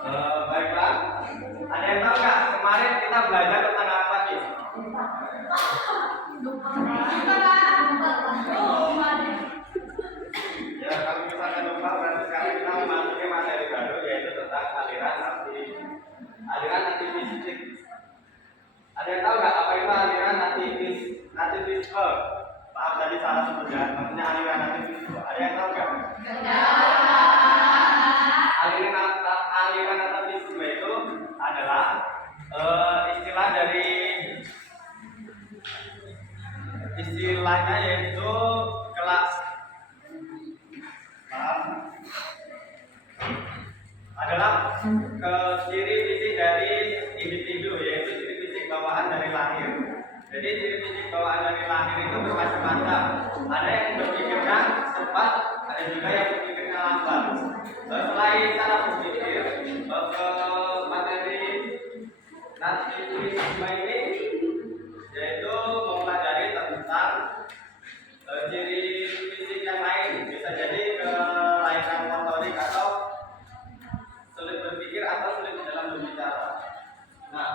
Baiklah, ada yang tahu nggak kemarin kita belajar tentang apa sih? Ya, kalau misalkan lupa berarti sekarang kita memasuki materi baru yaitu tentang aliran nanti fisik. Ada yang tahu nggak apa itu aliran nanti fisik? Maaf tadi salah sebutnya. Maksudnya aliran nanti fisik. Ada yang tahu nggak? Aliran anarkisme itu adalah istilah dari istilahnya yaitu kelas adalah ciri fisik dari individu, yaitu ciri fisik bawaan dari lahir. Jadi ciri fisik bawaan dari lahir itu bermacam-macam. Ada yang berpikirnya cepat, ada juga yang berpikirnya lambat. Selain cara berpikir, materi narkisisme ini yaitu mempelajari tentang ciri fisik yang lain, bisa jadi kelainan motorik atau sulit berpikir atau sulit dalam berbicara. Nah,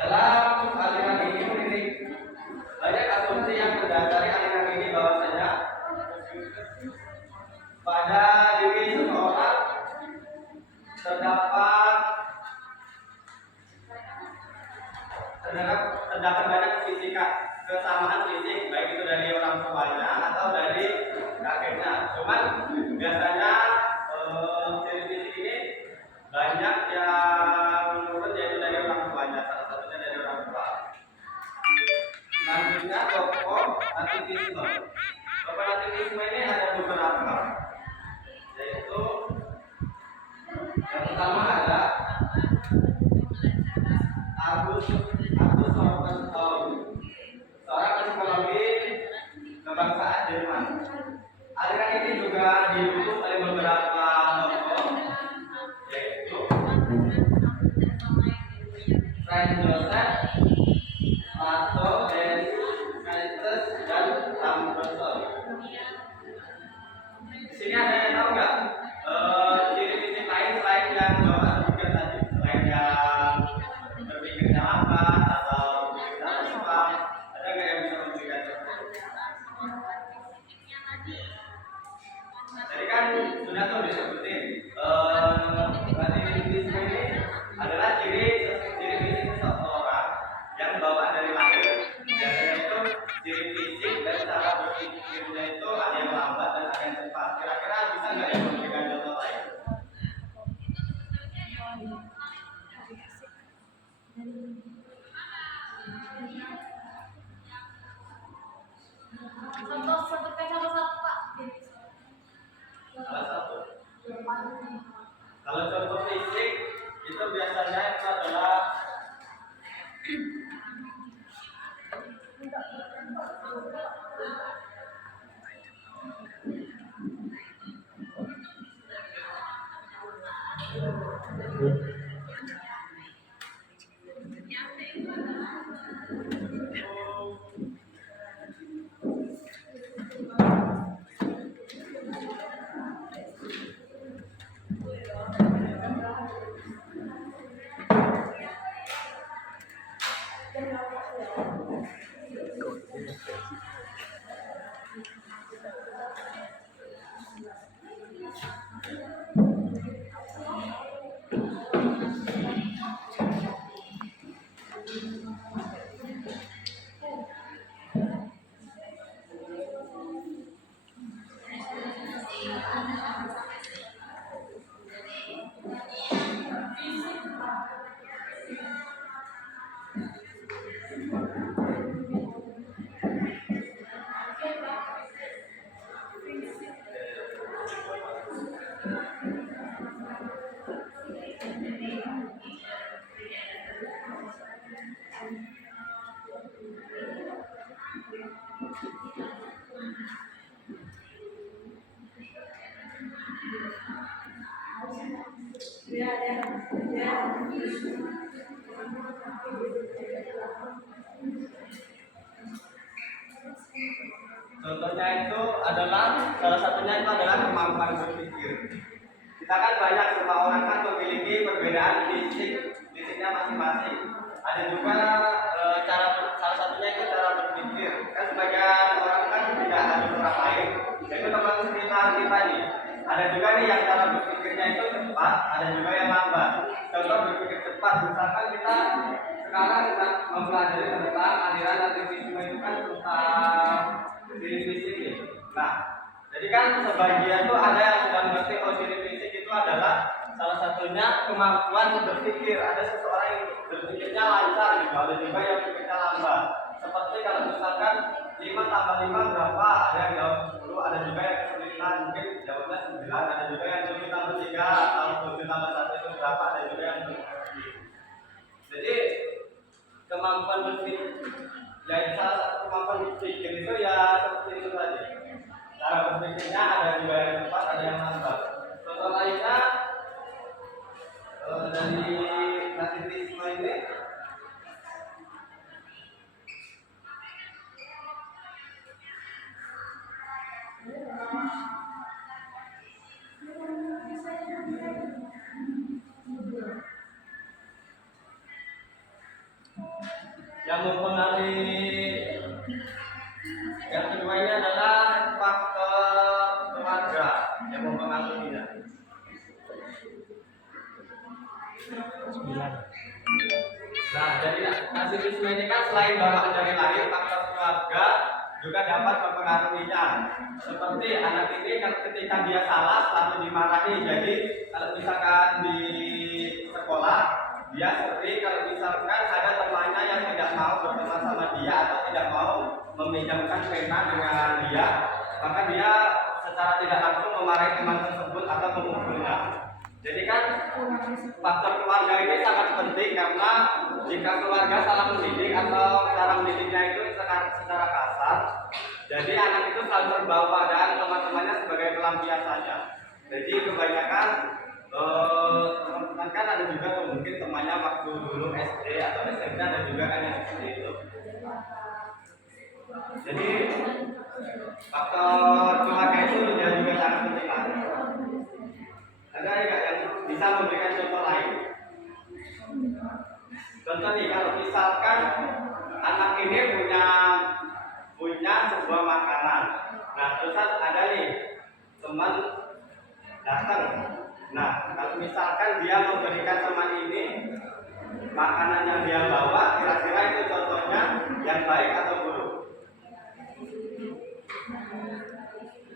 dalam aliran ini banyak asumsi yang mendasari aliran ini bahwasanya pada diri seseorang terdapat banyak kesamaan fisik, baik itu dari orang tuanya atau dari kakeknya. Cuman biasanya ciri fisik ini banyak yang menurut yaitu dari orang tuanya, salah satunya dari orang tua. Selanjutnya tokoh narkisisme. Tokoh narkisisme ini ada beberapa, yaitu yang pertama ada Agus Rosenthal, seorang psikologi kebangsaan Jerman. Aliran ini juga didukung oleh beberapa tokoh, yaitu Franz Joseph, Otto Hess, dan Lamberton. Di sini ada yang tahu nggak ciri fisik lain selain yang Bapak sebutkan tadi, selain yang berpikirnya lambat atau berpikirnya cepat, ada nggak yang bisa memberikan contoh? Jadi kan sudah tuh disebutin narkisisme ini adalah ciri fisik seseorang yang bawaan dari lahir. Biasanya itu ciri fisik dan cara berpikirnya itu ada yang lambat dan ada yang cepat. Kira-kira bisa nggak yang memberikan contoh lain? Salah satu. Kalau contoh fisik itu biasanya itu adalah Contohnya itu adalah salah satunya itu adalah kemampuan berpikir. Kita kan banyak, semua orang kan memiliki perbedaan fisiknya masing-masing. Ada juga salah satunya itu cara berpikir. Kan sebagian orang kan tidak ada orang lain. Itu teman kita nih. Ada juga nih yang cara berpikirnya itu cepat, ada juga yang lambat. Contoh berpikir cepat, misalkan kita sekarang kita mempelajari tentang aliran aktivisme itu kan tentang ciri fisik ini. Nah, jadi kan sebagian tuh ada yang sudah mengerti kalau ciri fisik itu adalah salah satunya kemampuan berpikir. Ada seseorang yang berpikirnya lancar gitu, ada juga yang berpikirnya lambat. Seperti kalau misalkan 5 tambah 5 berapa, ada yang jawab 10, ada juga yang kesulitan mungkin jawabnya 9, ada juga yang 7 tambah 3 atau 7 tambah 1 itu berapa, ada juga yang berbagi. Jadi kemampuan berpikir, ya salah satu kemampuan berpikir itu ya seperti itu tadi. Cara berpikirnya ada juga yang cepat, ada yang lambat. Contoh lainnya dari nativisme ini, yang mempengaruhi yang kedua ini adalah faktor keluarga yang mempengaruhinya. Nah, jadi nativisme ini kan selain bawaan dari lahir, faktor keluarga juga dapat mempengaruhinya. Seperti anak ini ketika dia salah lalu dimarahi. Jadi kalau misalkan di sekolah dia sering, kalau misalkan ada temannya yang tidak mau berteman sama dia atau tidak mau meminjamkan pena dengan dia, maka dia secara tidak langsung memarahi teman tersebut atau memukulnya. Jadi kan faktor keluarga ini sangat penting, karena jika keluarga salah mendidik atau cara mendidiknya itu secara kasar, jadi anak itu selalu terbawa dan teman-temannya sebagai pelampiasannya. Jadi kebanyakan teman-teman kan ada juga tuh mungkin temannya waktu dulu SD atau SMP, ada juga kan yang seperti itu. Jadi faktor keluarga itu juga sangat penting. Ada nggak yang bisa memberikan contoh lain? Contoh nih, kalau misalkan anak ini punya sebuah makanan. Nah, terus ada nih teman datang. Nah, kalau misalkan dia memberikan teman ini makanan yang dia bawa, kira-kira itu contohnya yang baik atau buruk?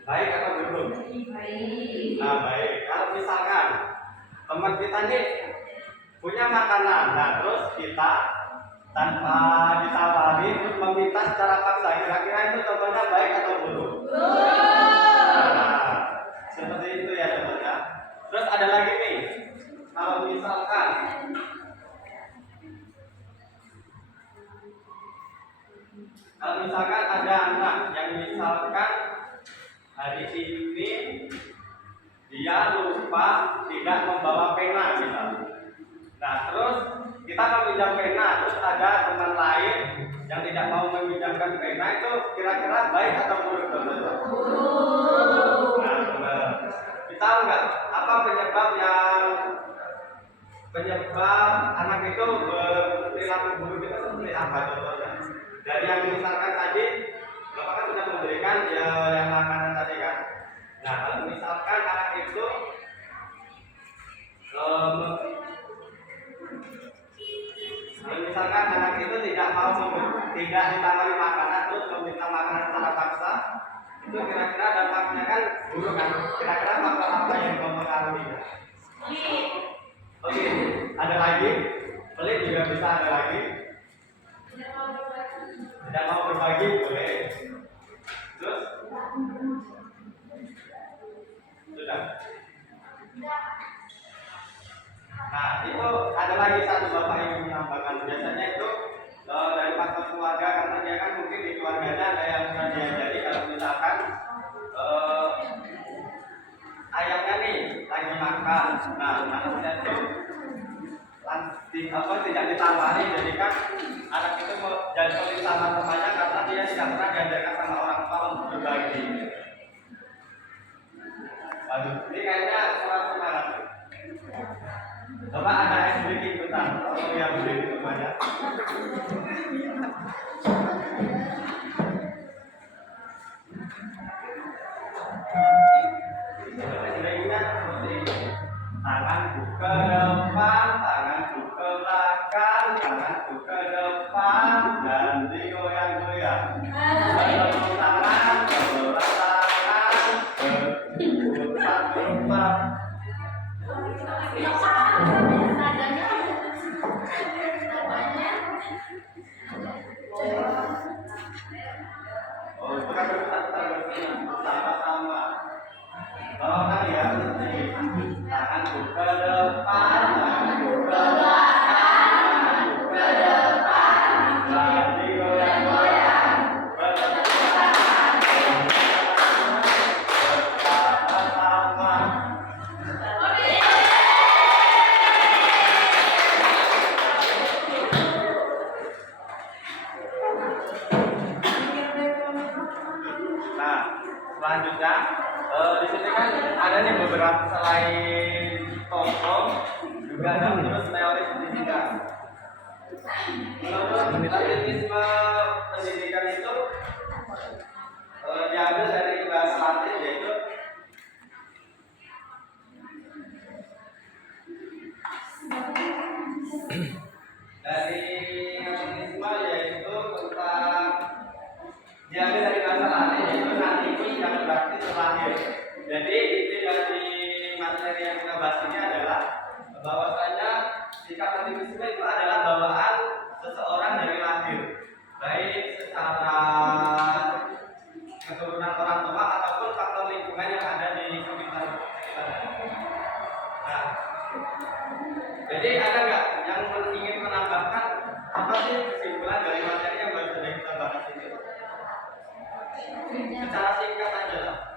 Baik atau buruk? Nah, baik. Kalau misalkan teman kita nih punya makanan, nah terus kita tanpa ditawari terus meminta secara paksa, kira-kira itu contohnya baik atau buruk? Nah, seperti itu ya contohnya. Terus ada lagi nih, kalau misalkan ada anak yang misalkan hari ini dia lupa tidak membawa pena misalnya. Nah, terus kita meminjam pena, terus ada teman lain yang tidak mau meminjamkan pena, itu kira-kira baik atau buruk? Nah, kita tahu nggak apa penyebab anak itu berperilaku buruk itu seperti apa contohnya? Dari yang misalkan tadi, Bapak kan sudah memberikan yang makanan tadi kan. Nah, kalau misalkan anak itu tidak ditawari makanan terus meminta makanan secara paksa, itu kira-kira dampaknya kan buruk kan? Kira-kira faktor apa yang mempengaruhi? Oke, ada lagi, pelit juga bisa ada lagi. Tidak mau berbagi boleh. Terus sudah. Nah, itu ada lagi satu Bapak yang menambahkan, biasanya itu dari faktor keluarga, karena dia kan mungkin di keluarganya ada yang sudah diajari kalau misalkan ayahnya nih lagi makan, nah anaknya itu tidak ditawari, jadi kan anak itu mau jadi pelit sama temannya karena dia tidak pernah diajarkan sama orang tua untuk berbagi. Waduh, ini kayaknya surat semangat. Bapak ada yang sedikit ikutan, atau yang berdiri semuanya? Tangan ke depan, tangan ke belakang, tangan ke depan, dan digoyang-goyang. Bertepuk tangan, beberapa tangan, berputar-putar. Oh, itu kan berputar-putar bersama-sama. Bawakan ya, tangan ke depan, tangan ke belakang, tangan ke depan, dan digoyang-goyang. Bertepuk tangan, bersama-sama. Nah, selanjutnya di sini kan ada nih beberapa selain tokoh juga ada menurut teori pendidikan. Menurut algoritma pendidikan itu diambil dari bahasa Latin yaitu tentang diambil dari bahasa Latin yaitu nativi yang berarti terlahir. Jadi inti dari materi yang kita bahas ini adalah bahwasanya sikap nativisme itu adalah bawaan seseorang dari lahir, baik secara keturunan orang tua ataupun faktor lingkungan yang ada di sekitar kita. Nah, jadi ada nggak yang ingin menambahkan apa sih kesimpulan dari materi yang baru saja kita bahas ini? Secara singkat aja lah.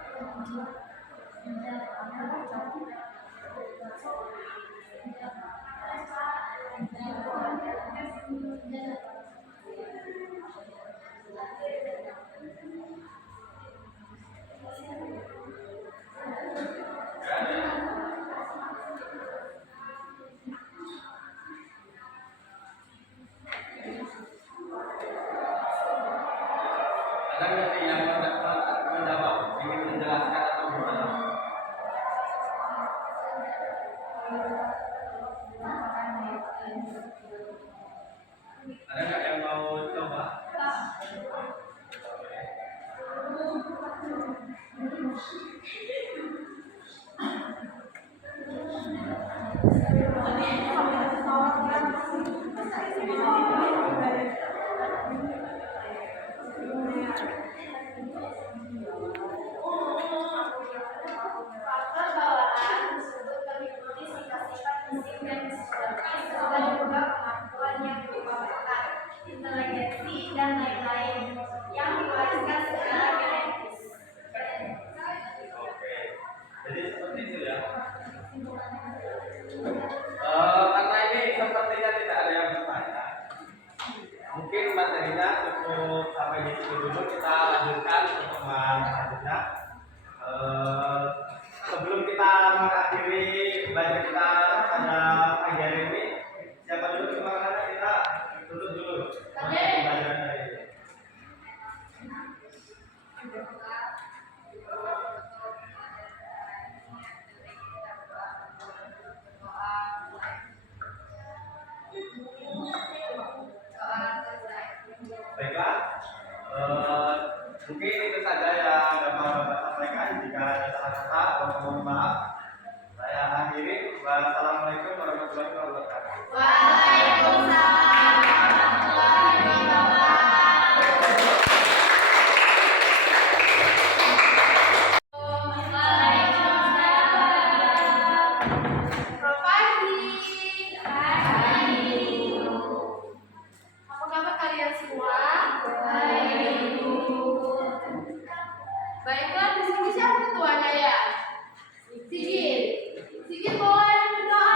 Ada nggak sih yang menjawab, ingin menjelaskan atau gimana? Ada nggak yang mau coba? Faktor bawaan tersebut meliputi sifat-sifat fisik dan psikologis serta juga kemampuan yang dikembangkan, inteligensi dan lain-lain yang diwariskan secara genetis. Oke, jadi seperti itu ya. Karena ini sepertinya tidak ada yang bertanya. Mungkin materinya cukup sampai di situ dulu. Kita lanjutkan pertemuan selanjutnya. Sebelum kita mengakhiri belajar kita pada pagi hari ini, siapa dulu kemana kita tutup dulu pembelajaran hari ini. Baiklah, mungkin itu saja yang dapat Bapak sampaikan. Jika ada salah kata, mohon maaf. Saya akhiri. Wassalamualaikum warahmatullahi wabarakatuh. Waalaikumsalam warahmatullahi wabarakatuh. Selamat pagi. Apa kabar kalian semua? Baik. Baiklah, di sini siapa ketuanya ya? Sigit. Sigit boleh berdoa.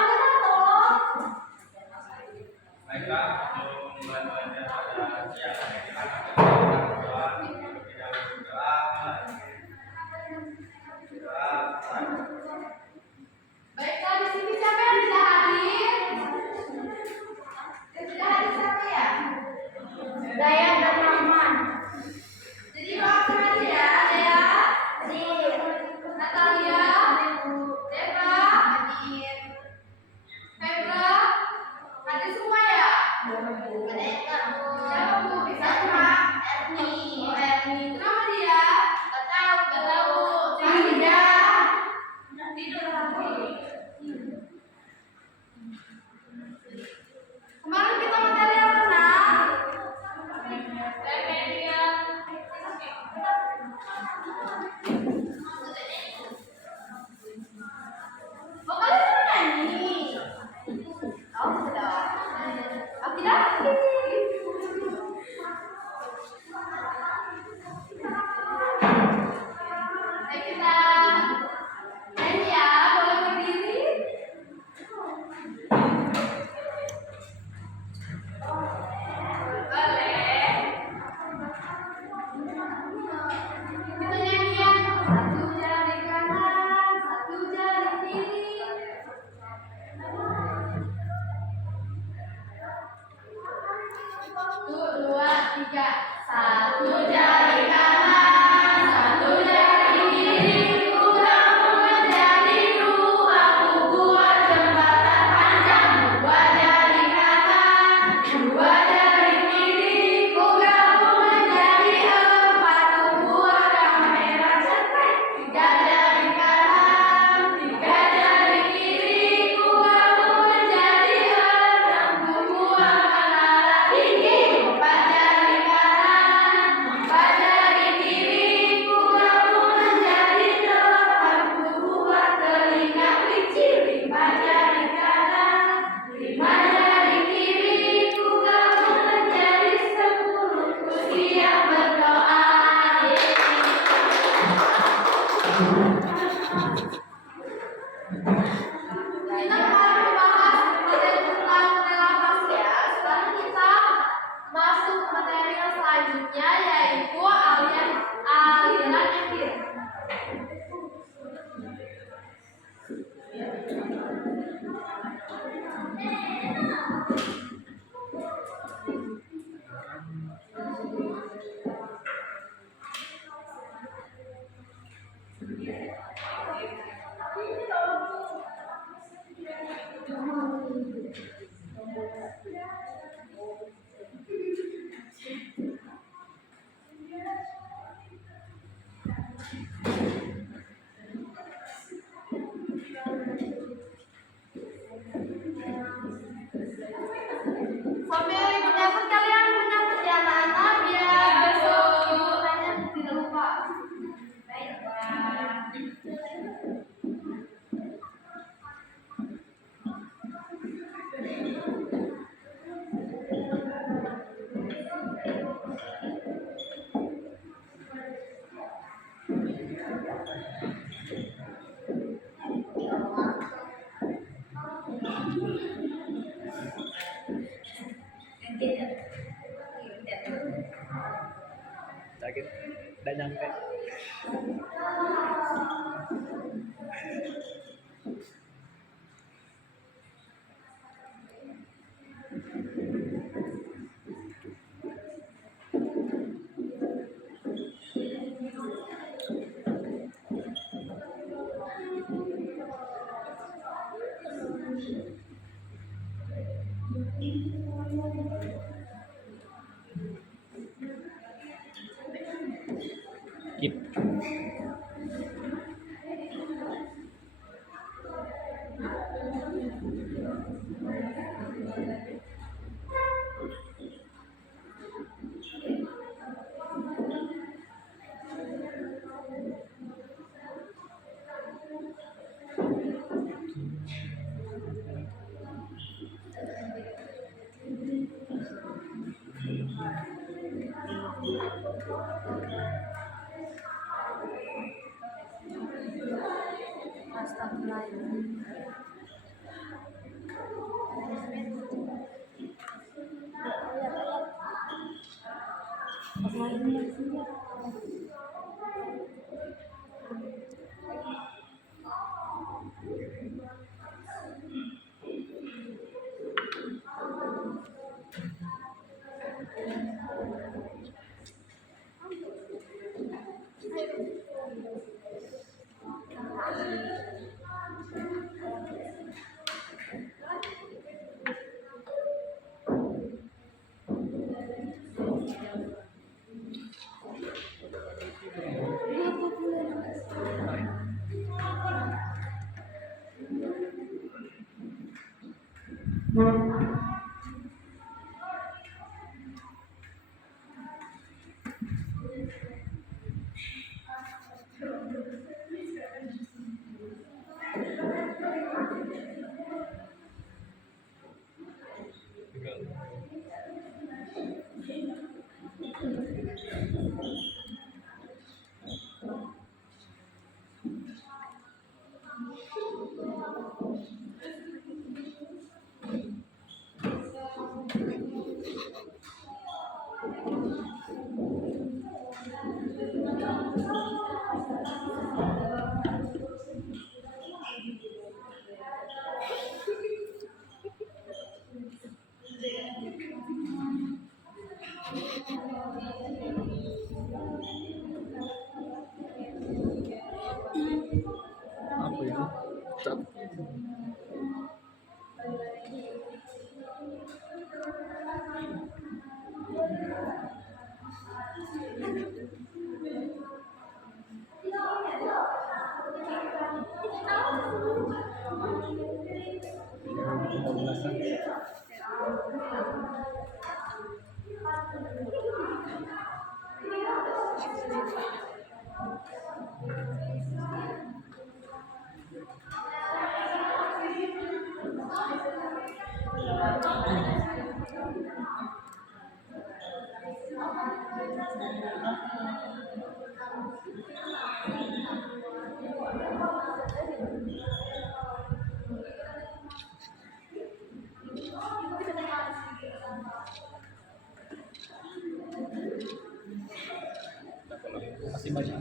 Apa itu? Cat. Masih banyak.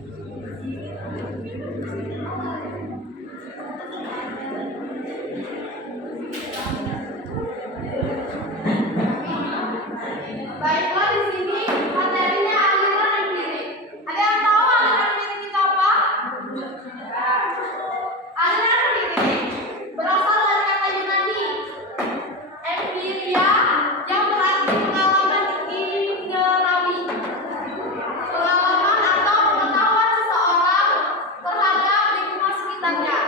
Baiklah, di sini materinya aliran empirik. Ada yang tahu aliran empirik itu apa? Aliran empirik berasal dari kata Yunani empiria yang berarti pengalaman inderawi. Pengalaman atau pengetahuan seseorang terhadap lingkungan sekitarnya.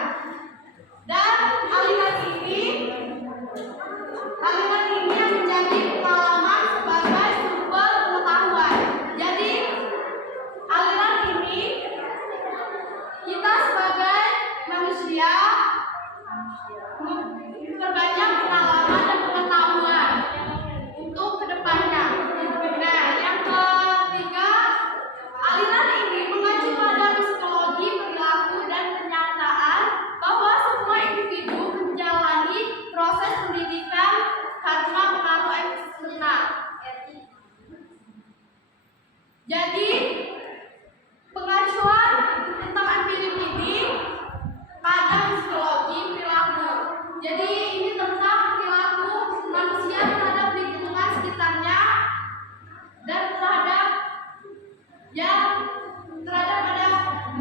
Dan aliran ini yang menjadi pengalaman sebagai sumber pengetahuan. Jadi aliran ini kita sebagai manusia memperbanyak pengalaman dan pengetahuan untuk kedepannya. Nah, yang ketiga, aliran ini mengacu pada psikologi perilaku dan kenyataan bahwa semua individu menjalani proses pendidikan karena pengaruh eksternal. Jadi pengacuan tentang empirik ini pada psikologi perilaku. Jadi ini tentang perilaku manusia terhadap lingkungan sekitarnya dan terhadap pada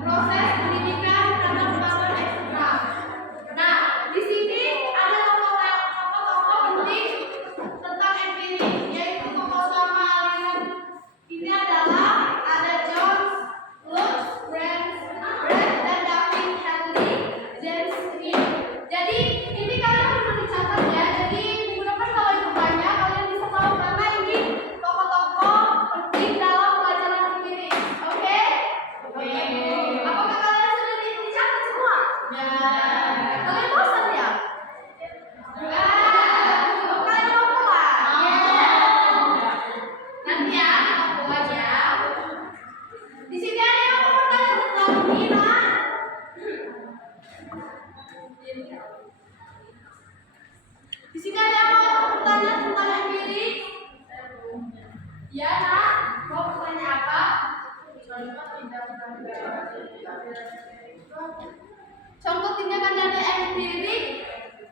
proses pendidikan karena pengaruh eksternal. Nah, di sini ada tokoh-tokoh penting tentang empirik, yaitu tokoh utama aliran ini adalah ada John Locke, Brand, dan David Hadley, James Smith. Jadi ini kalian perlu dicatat ya. Jadi minggu depan kalau itu banyak, kalian bisa tahu karena ini tokoh-tokoh penting dalam pelajaran empirik. Oke? Oke. Apakah kalian sudah dicatat semua? Ya. Kalian bosan ya? Kalian mau pulang? Nanti ya, kita pulang ya. Di sini ada yang mau bertanya tentang Nina. Di sini ada yang mau bertanya tentang empirik. Ya, Nak. Mau bertanya apa? Contoh tindakan dari empirik.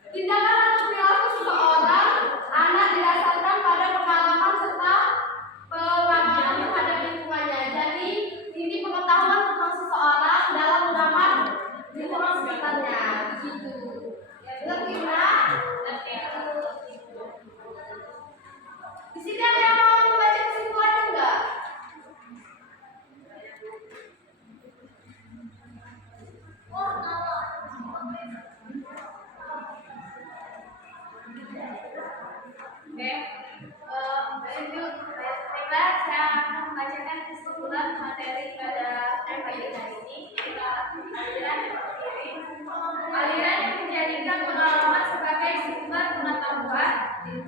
Tindakan atau perilaku seseorang anak didasarkan pada pengalaman serta pengalaman terhadap lingkungannya. Jadi ini pengetahuan tentang seseorang dalam zaman lingkungan sekitarnya. Begitu. Ngerti nggak? Di sini ada yang mau membaca kesimpulan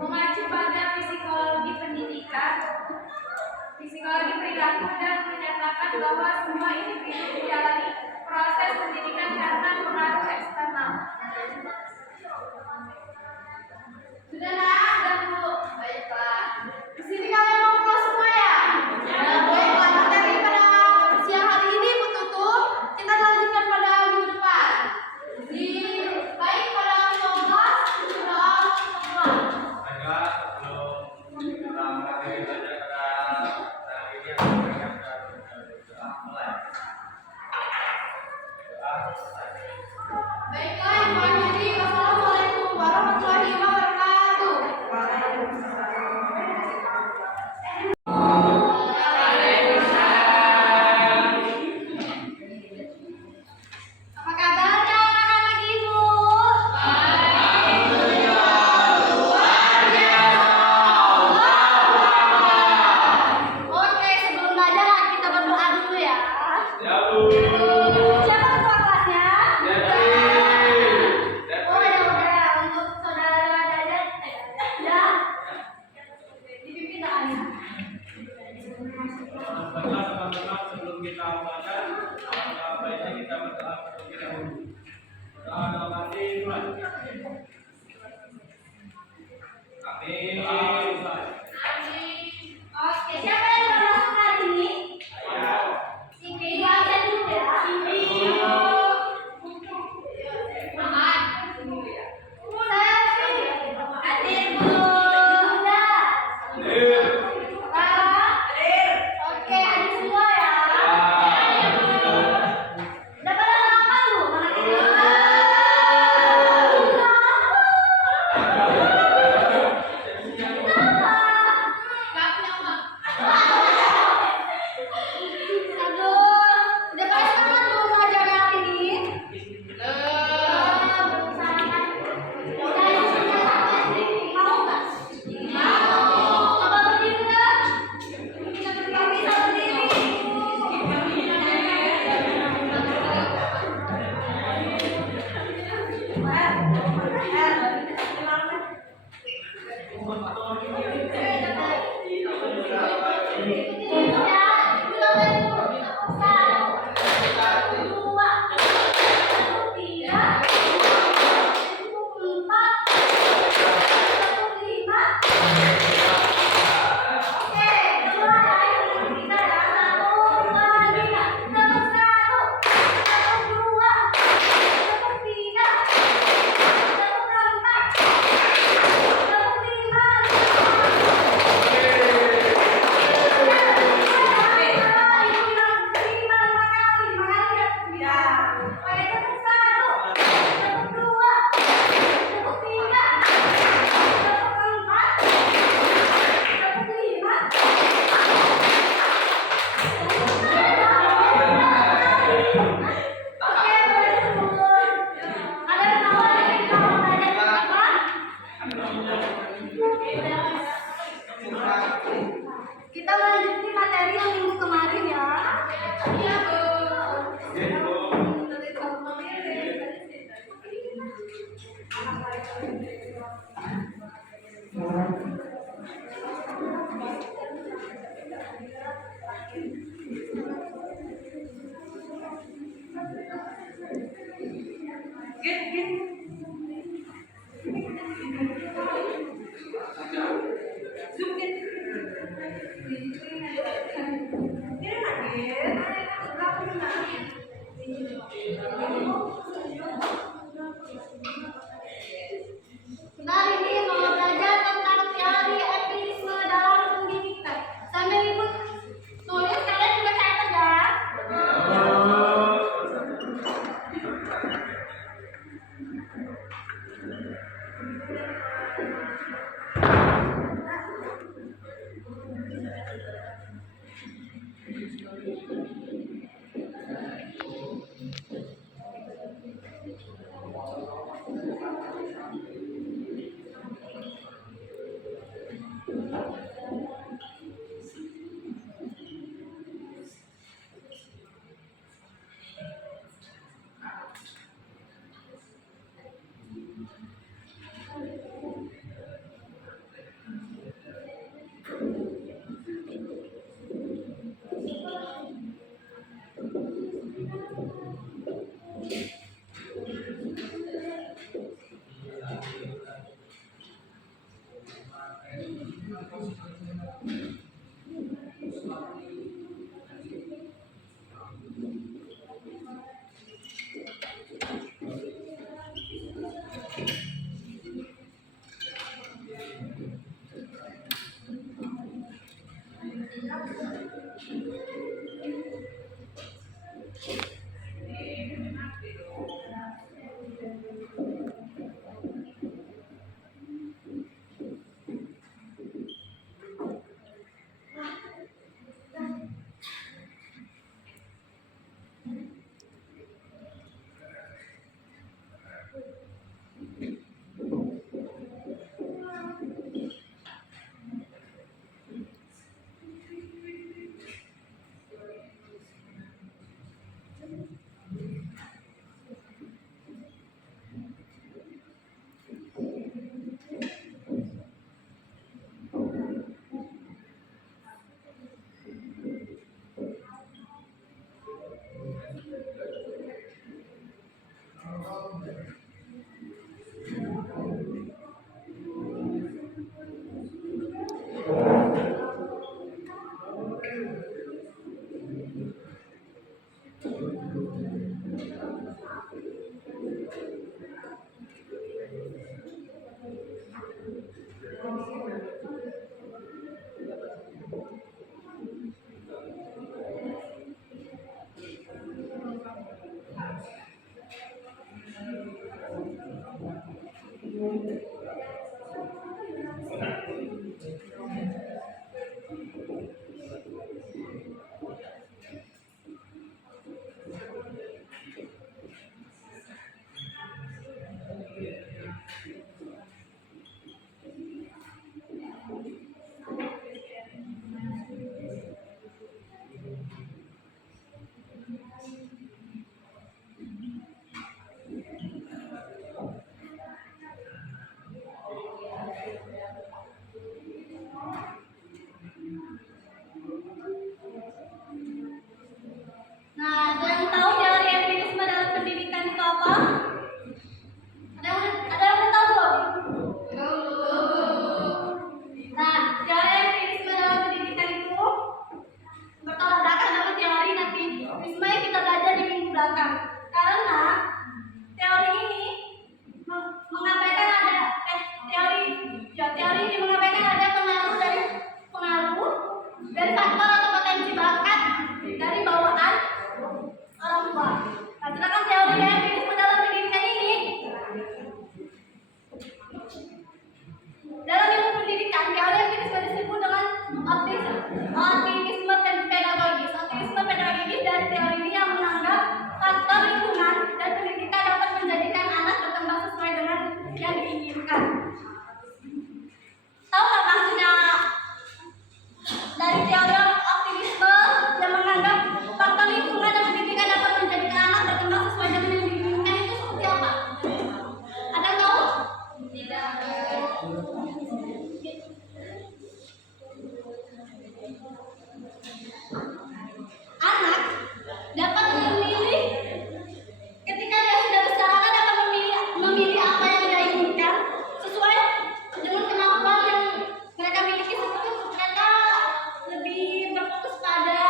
mengacu pada psikologi pendidikan, psikologi perilaku dan menyatakan bahwa semua individu menjalani proses pendidikan karena pengaruh eksternal. Sudah nak dan Bu? Baiklah. Di sini kalian ngobrol semua ya? Ya. Baiklah, materi pada siang hari ini tutup. Kita lanjutkan pada minggu depan. Baik pada 15 sudah semua. Baiklah, sebelum kita mengakhiri belajar pada hari ini, aku berikan doa mulai. Doa selesai. Baiklah, yang mengakhiri. Wassalamualaikum warahmatullahi wabarakatuh. Apa kabarnya anak-anak Ibu? Oke, sebelum belajar kita berdoa dulu ya. Siapa ketua kelasnya? Oh ya udah, untuk saudara Dada ya. Dipimpin doanya. Baiklah teman-teman, sebelum kita belajar, alangkah baiknya kita berdoa terlebih dahulu. Doa dalam hati, Tuhan. Amin. Amin. Oke, siapa yang mau masuk hari ini? Sini. Ibu absen dulu ya. Sini. Aman. Selfie. Hadir Bu. Bunda. Rara. Oke, hadir semua ya. Udah pada hafal Bu? Gak punya uang. Aduh, udah pada semangat belum belajar hari ini? Belum sangat. Udah yang punya satu SD, mau nggak? Mau. Coba berdiri kan? Kita bisa berdiri. Kita lanjutin materi yang minggu kemarin ya. Iya, Bu. Kita hari ini mau belajar tentang teori empirisme dalam pendidikan. Sambil Ibu tulis, kalian juga catat ya. Nah, ada yang tahu teori empirisme dalam pendidikan itu apa? Ada yang tahu belum? Nah, teori empirisme dalam pendidikan itu bertolak belakang dengan teori nativisme yang kita belajar di minggu belakang. Karena teori ini mengabaikan teori ini mengabaikan ada pengaruh dari faktor atau potensi bakat dari bawaan orang tua. Nah, sedangkan teori empirisme dalam pendidikan ini dalam ilmu pendidikan, teori empirisme disebut dengan optimisme pedagogis. Optimisme pedagogis dari teori ini yang menganggap faktor lingkungan dan pendidikan dapat menjadikan anak berkembang sesuai dengan yang diinginkan. Tahu nggak maksudnya dari teori optimisme yang menganggap faktor lingkungan dan pendidikan dapat menjadikan anak berkembang sesuai dengan yang diinginkan itu seperti apa? Ada yang tahu? Tidak. Anak dapat memilih ketika dia sudah besar, anak dapat memilih apa yang dia inginkan sesuai dengan kemampuan yang mereka miliki. Seperti mereka lebih berfokus pada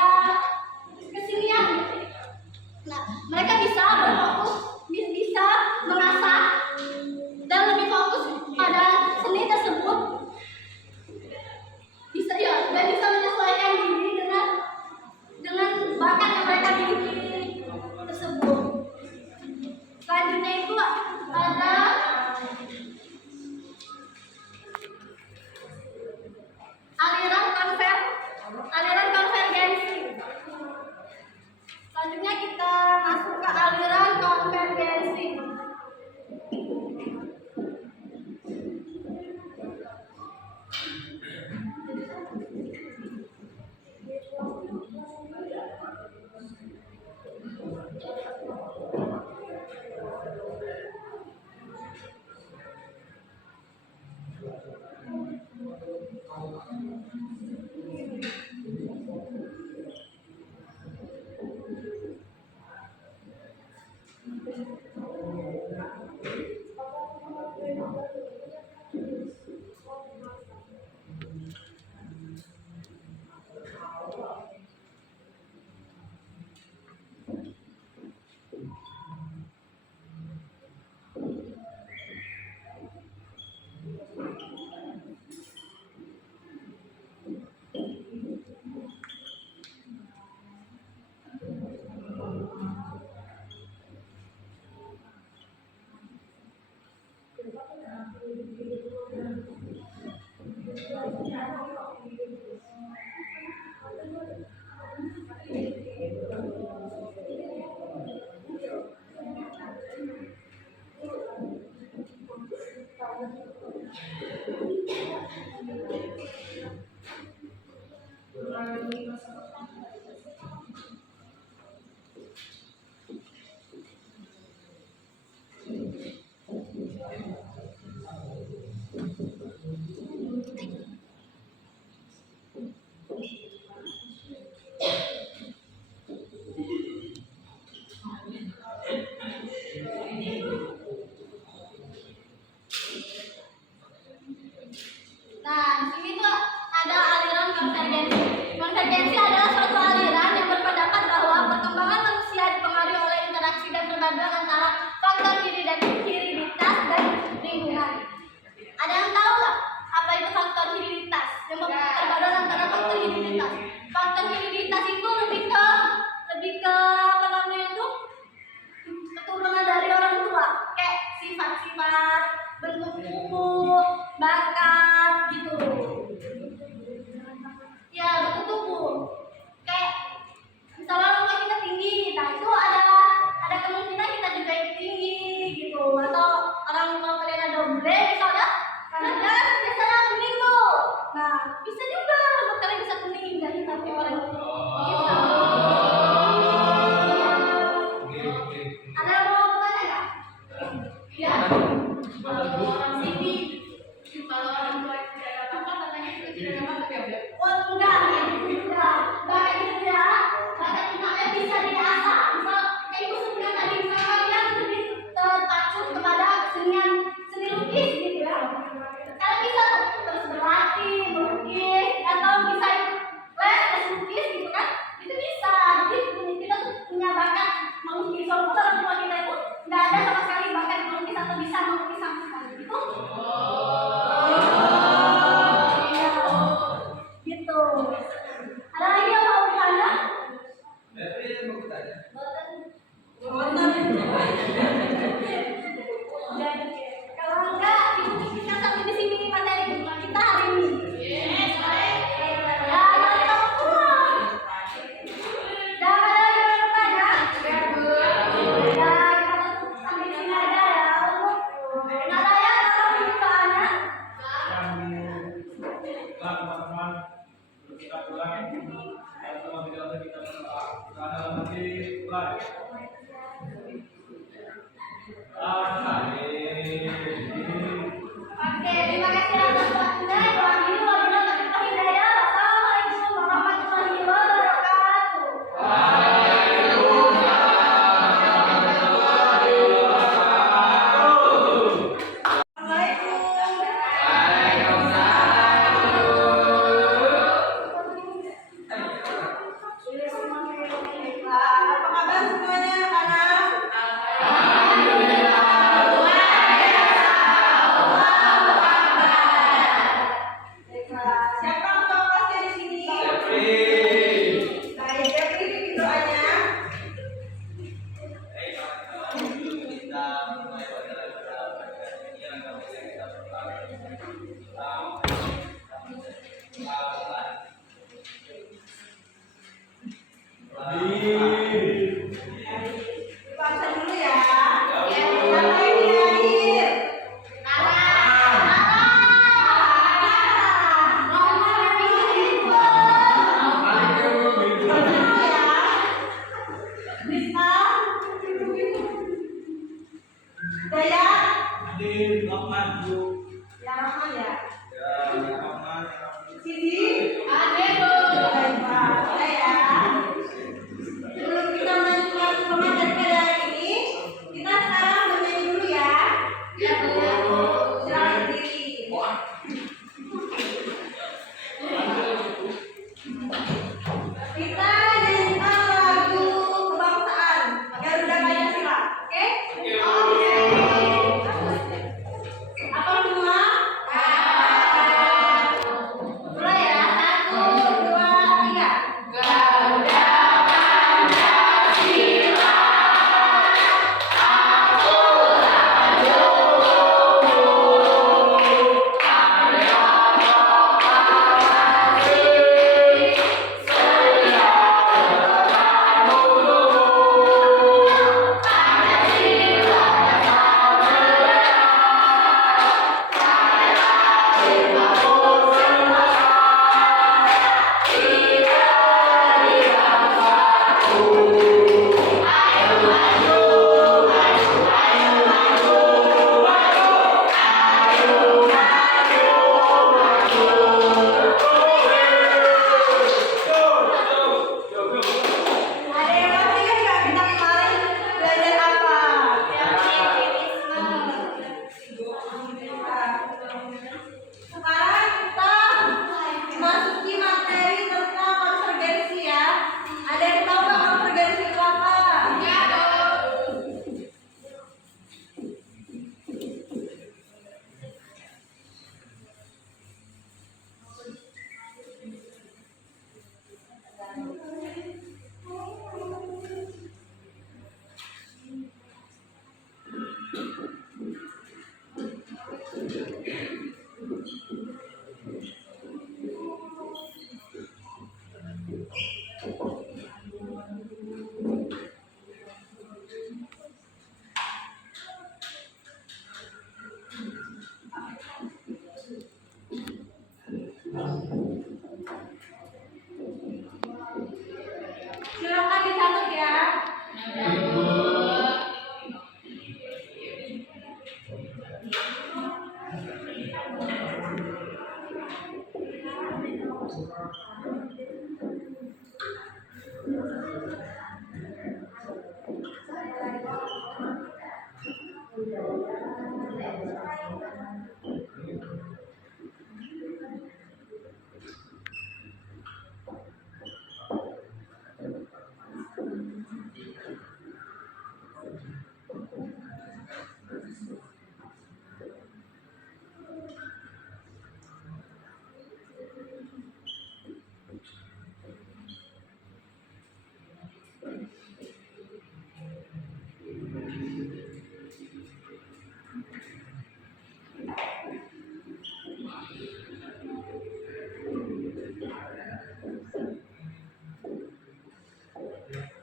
kesenian. Nah, mereka bisa berfokus, bisa mengasah dan lebih fokus pada seni tersebut. Nah, di sini tuh ada aliran konvergensi. Konvergensi adalah suatu aliran yang berpendapat bahwa perkembangan manusia dipengaruhi oleh interaksi dan perbandingan antara faktor hibriditas dan lingkungan. Ada yang tahu nggak apa itu faktor hibriditas? Yang perbandingan antara faktor hibriditas. Faktor hibriditas itu lebih ke apa namanya itu? Keturunan dari orang tua, kayak sifat-sifat, bentuk tubuh, bakat gitu. Ya, bentuk tubuh. Kayak misalnya rumah kita tinggi, nah itu ada kemungkinan kita juga ikut tinggi gitu. Atau orang tua kalian ada bule misalnya, karena kan biasanya kuning tuh. Nah, bisa juga rambut kalian bisa kuning dan hitam kayak orang gitu. Ada yang mau bertanya nggak? Ya. Kalau orang sini, kalau orang tua tidak ada bakat, katanya juga tidak ada bakat ya, Beb? Oh enggak, enggak. Bakat itu ya, bakat kita bisa diasah. Misal kayak ibu sebutkan tadi, misalnya kalian lebih terpacu kepada seni lukis gitu ya. Kalian bisa terus berlatih, melukis, dan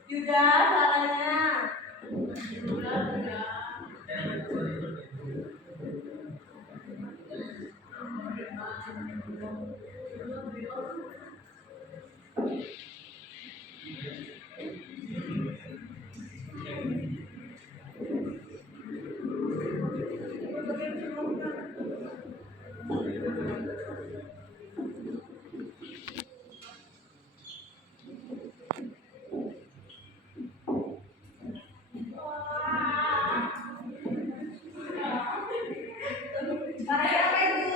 Yuda, suaranya. Suaranya apa itu?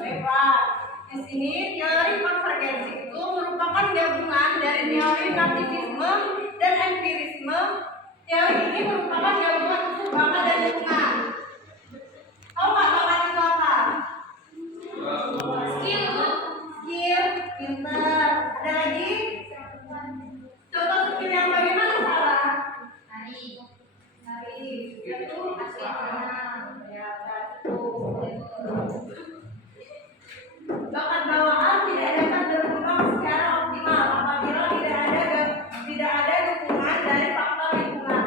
Baiklah, di sini teori konvergensi itu merupakan gabungan dari teori nativisme dan empirisme. Teori ini merupakan gabungan unsur bakat dan lingkungan. Tahu nggak bakat itu apa? Skill, pinter. Ada lagi? Contoh skill yang bagaimana salah? Nari, itu bakat bawaan tidak dapat berkembang secara optimal apabila tidak ada dukungan dari faktor lingkungan.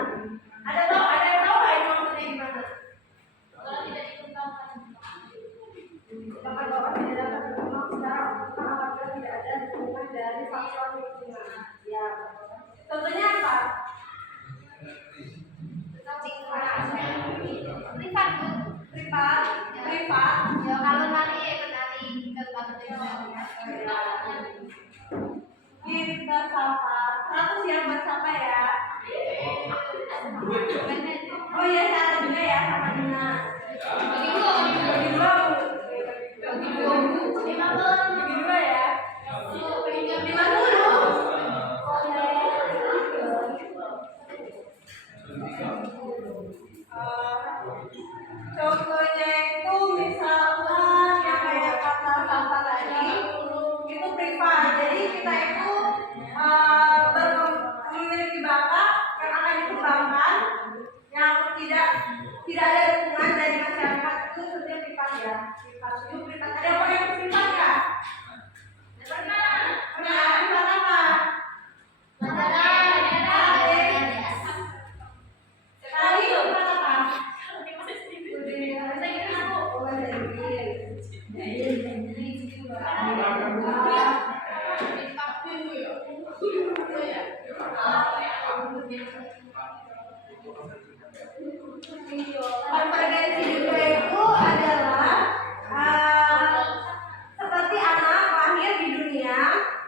Ada yang tahu nggak ini maksudnya gimana? Kalau tidak dikembangkan, bakat bawaan tidak dapat berkembang secara optimal apabila tidak ada dukungan dari faktor lingkungan. Ya, contohnya apa? Privat. Ya kalau nari ikut nari, ikut bakat kita sapa. 100 ya buat sapa ya. Oh iya, cara juga ya sama Dina. Bagi dua ya. 50. Contohnya itu misalkan yang kayak kata sapa tadi itu privat. Jadi kita itu memiliki bakat yang akan dikembangkan yang tidak ada dukungan dari masyarakat, itu sebenarnya privat ya. Privat. Ada yang privat nggak? Pernah privat apa? Sekali privat apa? Konvergensi juga itu adalah seperti anak lahir di dunia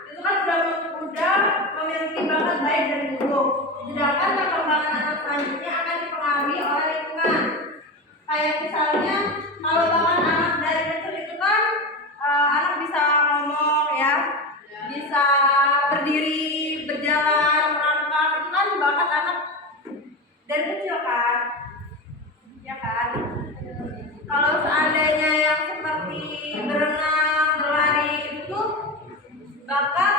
itu kan udah memiliki bakat baik dari buruk. Sedangkan perkembangan anak selanjutnya akan dipengaruhi oleh lingkungan. Kayak misalnya kalau bakat anak dari kecil itu kan anak bisa ngomong ya, bisa berdiri, berjalan, merangkak, itu kan bakat anak dari kecil kan, ya kan? Kalau seandainya yang seperti berenang, berlari itu bakat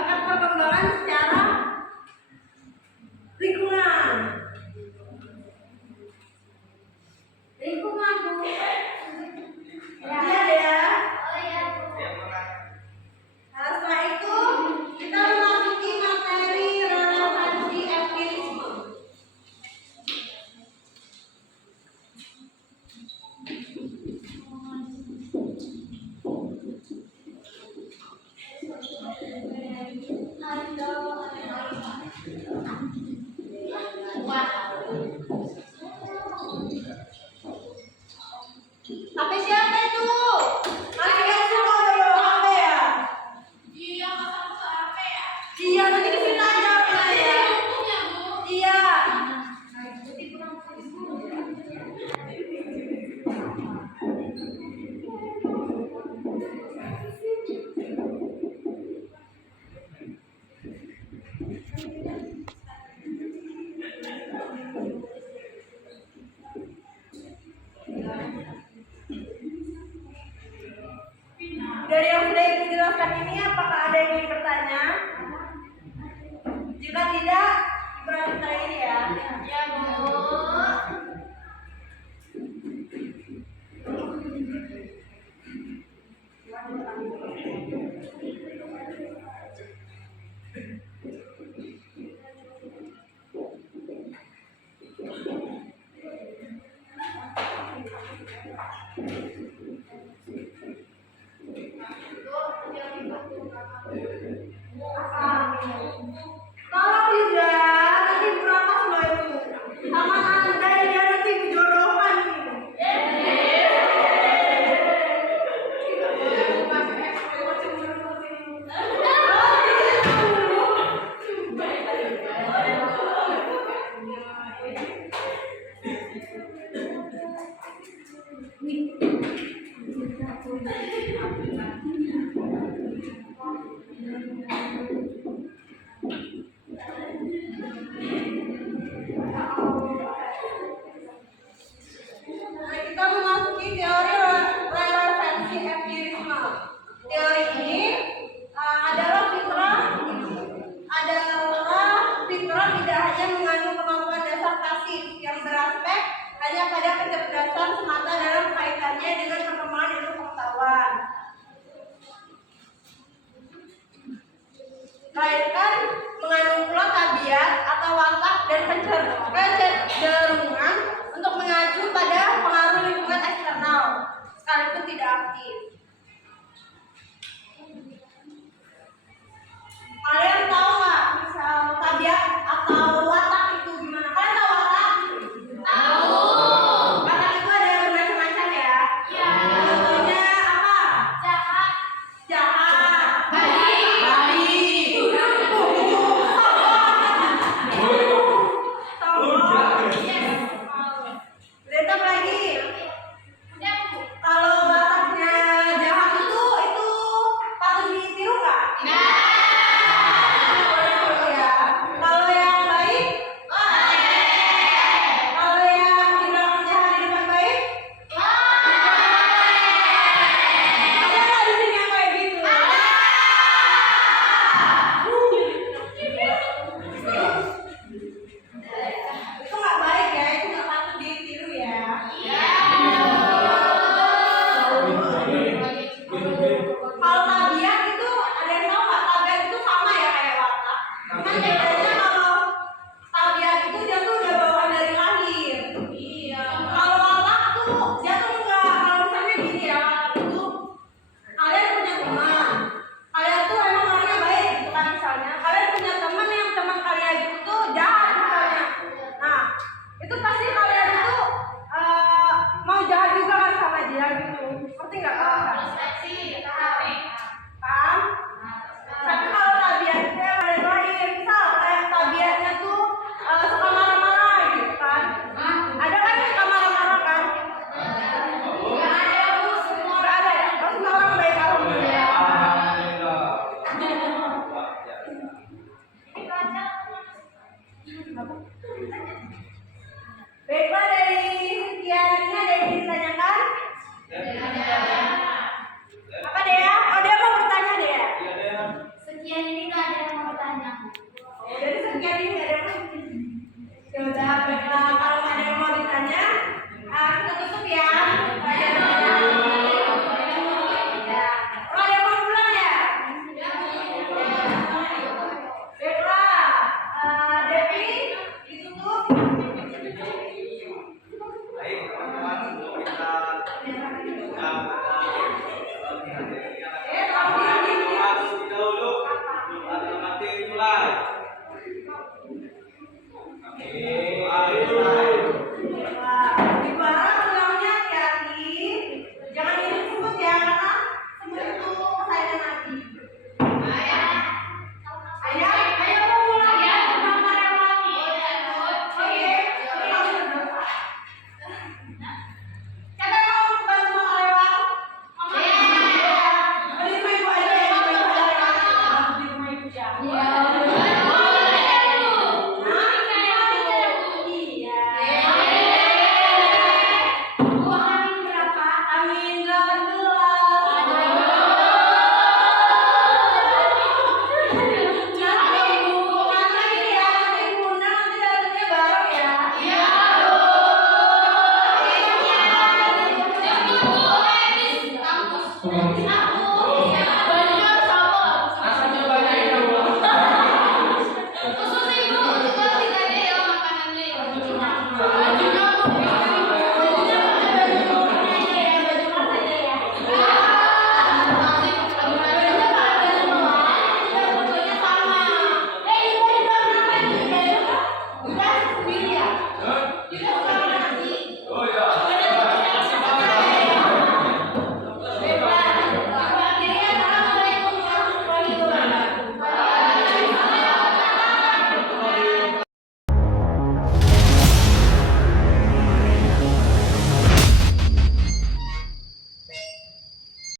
perkembangan secara lingkungan. HP siapa itu? Kalian semua udah bawa HP ya? Iya, masa HP ya? Iya, nanti kesini aja ya. Iya. Dari yang sudah Ibu jelaskan ini, apakah ada yang ingin bertanya? Jika tidak, Ibu lanjutkan ini ya. Ya, Bu. Kalau tidak, nanti berapa loh itu? Sama Anda ya nanti dijodohkan. Nah, kita memasuki teori relevansi empirisme. Teori ini adalah fitrah tidak hanya mengandung kemampuan dasar pasif yang beraspek hanya pada kecerdasan semata dalam kaitannya dengan perkembangan ilmu pengetahuan, melainkan mengandung pula tabiat atau watak dan kecenderungan untuk mengacu pada pengaruh lingkungan eksternal sekalipun tidak aktif. Kalian tahu nggak misal tabiat atau watak itu gimana? Kalian tahu watak? Tahu. Watak itu ada bermacam-macam ya. Iya. Contohnya apa? Jahat. Baik. Berita lagi. Kalau wataknya jahat itu patut ditiru nggak? Ya. Kalau yang baik? Kalau yang bilang jahat di depan baik? Ada nggak di sini yang kayak gitu? Itu nggak baik ya, itu nggak patut ditiru ya. Kalau tabiat itu ada yang tahu nggak? Tabiat itu sama ya kayak watak. Cuman bedanya kalau tabiat itu dia tuh udah bawaan dari lahir. Iya. Kalau watak tuh dia tuh enggak. Kalau misalnya gini ya, watak itu kalian punya teman. Kalian tuh emang orangnya baik gitu kan misalnya. Kalian punya teman yang teman kalian itu tuh jahat misalnya. Nah, itu pasti kalian itu mau jahat juga kan sama dia gitu. Ngerti nggak kalian? Paham? Tapi kalau tabiatnya balik lagi, misal kayak tabiatnya tuh suka marah-marah gitu kan. Ada kan yang suka marah-marah kan? Nggak ada ya? Oh, semua orang baik alhamdulillah. Baiklah, dari sekian ini ada yang ditanyakan? Apa Dea? Oh, Dea mau bertanya Dea? Sekian ini nggak ada yang mau bertanya. Oh, dari sekian ini nggak ada yang mau. Ya udah, baiklah. Kalau nggak ada yang mau ditanya, kita tutup ya. Nggak ada yang mau ditanya. Ya. Kalau ada yang mau pulang ya? Baiklah, Devi ditutup. Baik, teman-teman, sebelum kita Iya.